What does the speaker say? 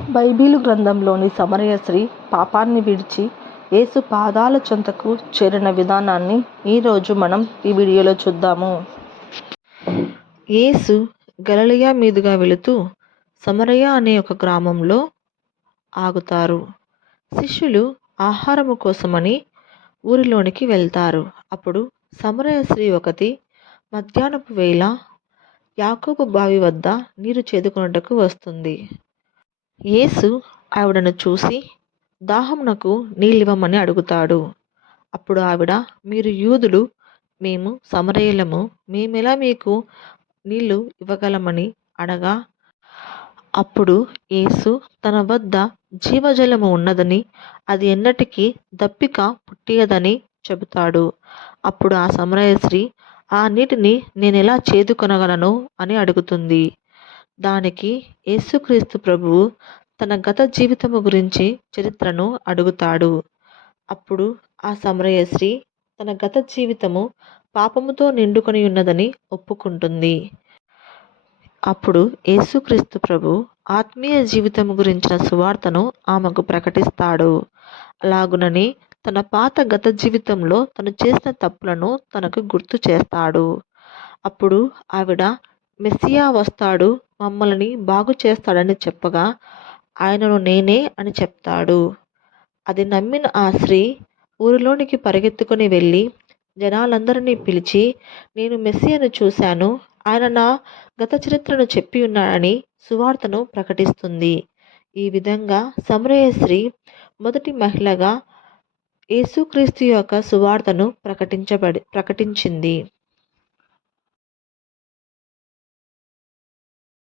Bible గ్రంథంలోని సమరయ స్త్రీ పాపాన్ని విడిచి యేసు పాదాల చెంతకు చేరిన విధానాన్ని ఈరోజు మనం ఈ వీడియోలో చూద్దాము. యేసు గలిలయ మీదుగా వెళుతూ సమరయ అనే ఒక గ్రామంలో ఆగుతారు. శిష్యులు ఆహారము కోసమని ఊరిలోనికి వెళ్తారు. అప్పుడు సమరయ స్త్రీ ఒకటి మధ్యాహ్నపు వేళ యాకోబు బావి వద్ద నీరు చేదుకొనుటకు వస్తుంది. యేసు ఆవిడను చూసి దాహమునకు నీళ్ళివ్వమని అడుగుతాడు. అప్పుడు ఆవిడ, మీరు యూదులు, మేము సమరయులము, మేమెలా మీకు నీళ్లు ఇవ్వగలమని అనగా, అప్పుడు యేసు తన వద్ద జీవజలము ఉన్నదని, అది ఎన్నటికీ దప్పిక పుట్టియదని చెబుతాడు. అప్పుడు ఆ సమరయ స్త్రీ, ఆ నీటిని నేనెలా చేదుకొనగలను అని అడుగుతుంది. దానికి యేసుక్రీస్తు ప్రభువు తన గత జీవితము గురించి చరిత్రను అడుగుతాడు. అప్పుడు ఆ సమరయ స్త్రీ తన గత జీవితము పాపముతో నిండుకొని ఉన్నదని ఒప్పుకుంటుంది. అప్పుడు యేసుక్రీస్తు ప్రభువు ఆత్మీయ జీవితము గురించిన సువార్తను ఆమెకు ప్రకటిస్తాడు. అలాగునని తన పాత గత జీవితంలో తను చేసిన తప్పులను తనకు గుర్తు చేస్తాడు. అప్పుడు ఆవిడ, మెస్సియా వస్తాడు, మమ్మల్ని బాగు చేస్తాడని చెప్పగా, ఆయనను నేనే అని చెప్తాడు. అది నమ్మిన ఆ స్త్రీ ఊరిలోనికి పరిగెత్తుకుని వెళ్ళి జనాలందరినీ పిలిచి, నేను మెస్సియాను చూశాను, ఆయన నా గత చరిత్రను చెప్పి ఉన్నాడని సువార్తను ప్రకటిస్తుంది. ఈ విధంగా సమరయ స్త్రీ మొదటి మహిళగా యేసుక్రీస్తు యొక్క సువార్తను ప్రకటించింది.